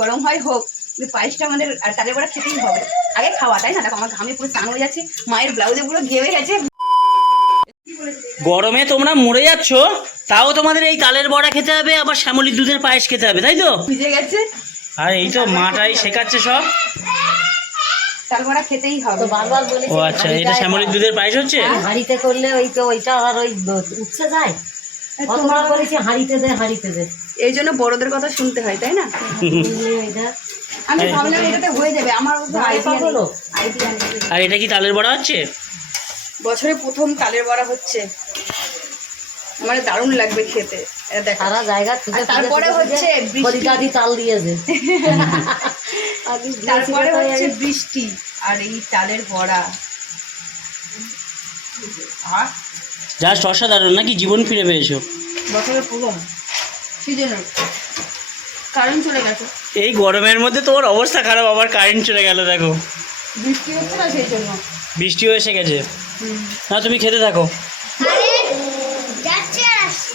গরম হয় হোক, কিন্তু পায়েসটা আমাদের আর তালের বড়া খেতেই হবে। আগে খাওয়া, তাই না? দেখো আমার ঘামে পুরো স্নান হয়ে যাচ্ছে, মায়ের ব্লাউজে পুরো ঘেমে গেছে। গরমে তোমরা মরে যাচ্ছ, তাও তোমাদের এই তালের বড়া খেতে হবে, আবার শ্যামলির দুধের পায়েস খেতে হবে, তাই তো? ভিজে গেছে, আর এই তো মাটাই শেখাচ্ছে সব। তাল বড়া খেতেই হবে। তো বারবার বলেছি ও আচ্ছা, এটা শ্যামলির দুধের পায়েস হচ্ছে। হাঁড়িতে করলে ওই তো ওইটা আর ওই উঠছে যায়। কতবার বলেছি হাঁড়িতে দে, হাঁড়িতে দে। এই জন্য বড়দের কথা শুনতে হয়, তাই না? এইটা আমি ভাবলাম এটাতে হয়ে যাবে, আমার আইডিয়া হলো। নেই। আর এটা কি তালের বড়া হচ্ছে? বছরে প্রথম তালের বড়া হচ্ছে, আমার দারুণ লাগবে খেতে। এটা দেখো, সারা জায়গা আর তারপরে হচ্ছে বৃষ্টি, দাদি তাল দিয়েছে। তারপরে হচ্ছে বৃষ্টি আর এই তালের বড়া। আহ, জাস্ট অসাধারণ, নাকি জীবন ফিরে পেয়েছো? বছরের প্রথম সিজনের কারেন্ট চলে গেছে, এই গরমের মধ্যে তোমার অবস্থা খারাপ, আবার কারেন্ট চলে গেল দেখো। বৃষ্টি হচ্ছে না সেই জন্য। বৃষ্টিও এসে গেছে। না, তুমি খেতে থাকো।